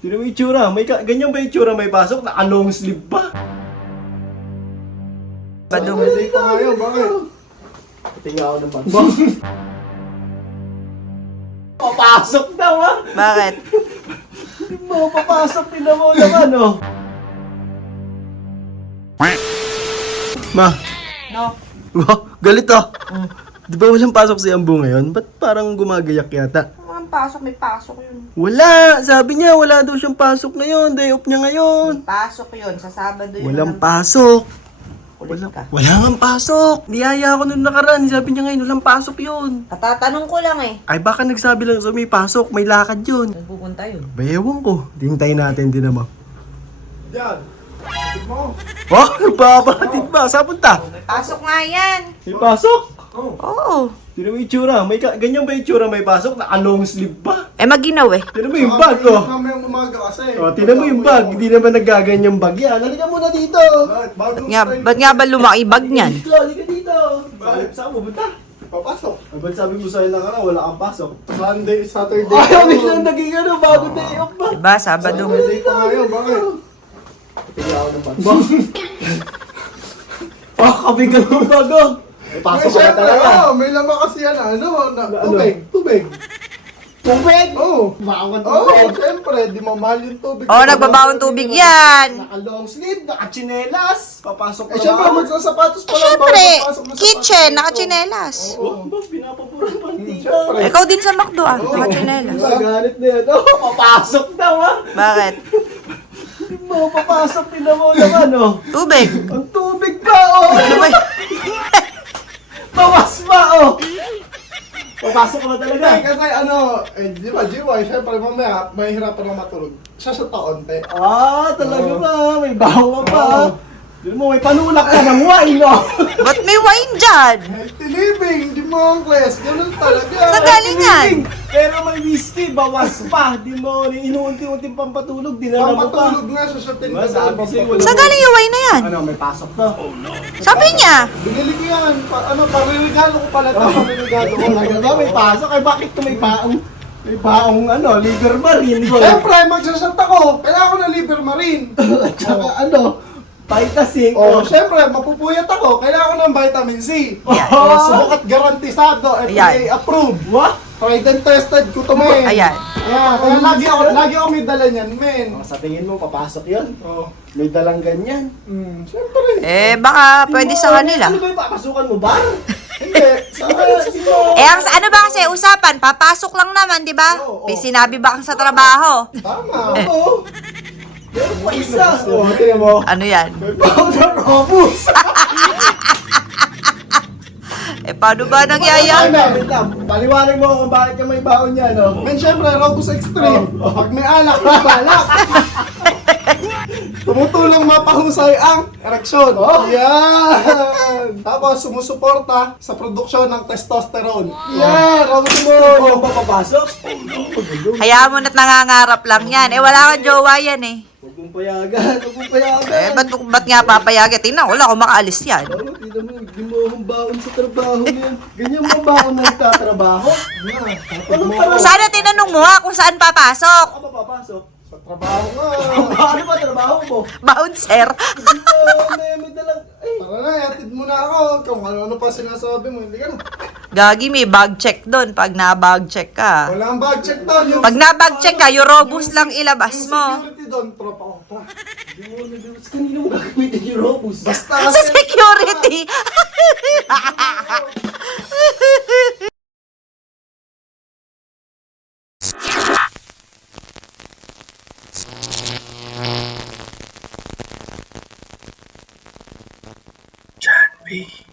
Tignan mo yung itsura. Ganyan ba yung itsura may pasok? Naka-long sleeve pa. Badum. Hindi pa ngayon, bakit? Patinga ako ng bag. Papasok daw ah! Bakit? Hindi mo papasok, tignan mo naman oh. Ma, No. wow, galit ah. Di ba walang pasok si Ambo ngayon? Ba't parang gumagayak yata? Ang pasok, may pasok yun. Wala! Sabi niya wala daw siyang pasok ngayon. Day off niya ngayon. Pasok yun, sa Sabado yun. Walang pasok. Kulit ka. Wala nga pasok. Niyaya ako nung nakaraan. Sabi niya ngayon walang pasok yun. Katatanong ko lang eh. Ay baka nagsabi lang sa may pasok. May lakad yun. Nagpupunta yun. Bayewang ko. Hintayin natin din naman. Diyan. Tignan mo. Oh, nagpapahatid ba? Saan punta? May pasok nga yan. May pasok? Oo. Tignan mo yung itsura. Ganyan ba yung itsura may pasok? Naka-long sleeve pa. Eh maginaw eh. Tignan mo yung bag oh. Mamayang umaga kasi. Oh, tignan mo yung bag. Hindi naman nagaganyang bag yan. Halika muna dito. Bakit? Bagong Ba't nga ba lumaki bag niyan? Dito, halika dito. Saan mo punta? Papasok. Ay, ba't sabi mo sa'yo lang ka wala kang pasok? Sunday, Saturday. Ayaw biglang naging ano, bago day off ba? Diba, Sabado. Hindi pa ngayon, bakit? Tignan ako ng bag. Kabigat ng bag oh. May pasok ka na Siyempre, talaga. may lamang kasi yan, tubig. Tubig? Oo. Bakit Oo, tubig? siyempre, di mamahal yung tubig. Oo, nagbabawang tubig yan. Naka-long sleeve, naka-chinelas. Papasok Eh, siyempre, magsasapatos pa lang. Siyempre, papasok na kitchen, sapatos dito. nakachinelas. Oh, pinapapuran pa ang tita. Siyempre. Ikaw din sa McDo ah, nakachinelas. Magalit na yan. Oh, papasok daw ah. Bakit? Hindi mo papasok, tignan mo naman oh. Tubig. Ang tubig pa oh. Ano ba? Tawas pa oh. Papasok mo talaga. Hindi, kasi di ba, GY, siyempre mamaya, mahihirapan na matulog. Siya sa taonte. Ah, talaga ba? May bawa pa. Di mo, may panulak ka ng wine oh. Ba't may wine dyan? Healthy living, di mo ang quest, ganun talaga. Saan galing yan? Pero may whiskey, bawas pa. Di mo, inuunti-unting pampatulog. Di na naman pa. Pampatulog nga siya sa Diba, sabi sa'yo, wala- Saan galing yung wine na yan? Ano, may pasok to? Sabi niya. Binili ko yan, paririgalo ko pala ito, paririgalo ko. Talaga ba? May pasok? Ay, bakit to may baong? May baong liver marine. Siyempre, magsasat ako. Kailangan ko ng liver marine. At saka Vitasin. Oh, siyempre, mapupuyat ako. Kailangan ko ng vitamin C. Oh. Subukat garantisado, FDA Ayan. approved. What? Tried and tested ko to, men. Ayan. Kaya lagi ako may dala niyan, men. Sa tingin mo, papasok yun? Oh. May dalang ganyan. Siyempre. Eh, baka pwede sa kanila. Ano ba yung papasukan mo, bar? Hindi. Eh, ano ba kasi usapan? Papasok lang naman, di ba? Oo, oo. May sinabi ba kang sa trabaho? Tama. Oo. Pero pa isa. Oh, tingnan mo. Ano yan? Powder Robus. Eh, paano ba nangyayari? Wait lang. Paliwanag mo kung bakit ka may baon niya, no? Men, siyempre, Robust Extreme. Pag may alak, may balak. Tumutulong mapahusay ang ereksyon. Oh. Yan! Tapos, sumusuporta sa produksyon ng testosterone. Yan! Robust Mo, Extreme. yung papapasok? Hayaan mo na't nangangarap lang yan. Eh, wala kang jowa yan eh. Huwag mong payagan, huwag mong payagan. Eh, ba't nga papayagan? Tingnan, wala akong makaalis yan. Ano, tignan mo, hindi mo akong baon sa trabaho niyan. Ganyan mo baon na nagtatrabaho? Ano talaga? Sana tinanong mo ha kung saan papasok. Ako papapasok? Sa trabaho nga. Ano ba trabaho mo? Bouncer. May dalang... Ay, Tara na, yatid mo na ako. Kung ano pa sinasabi mo, hindi ka na. Gagi, may bag check doon pag na-bag check ka. Wala ang bag check doon. Yung Pag na-bag check ka, yung robust lang ilabas yung mo. security doon, tropa ko. Tara. kanina mo gagamitin yung Robus? Basta Sa security. John B.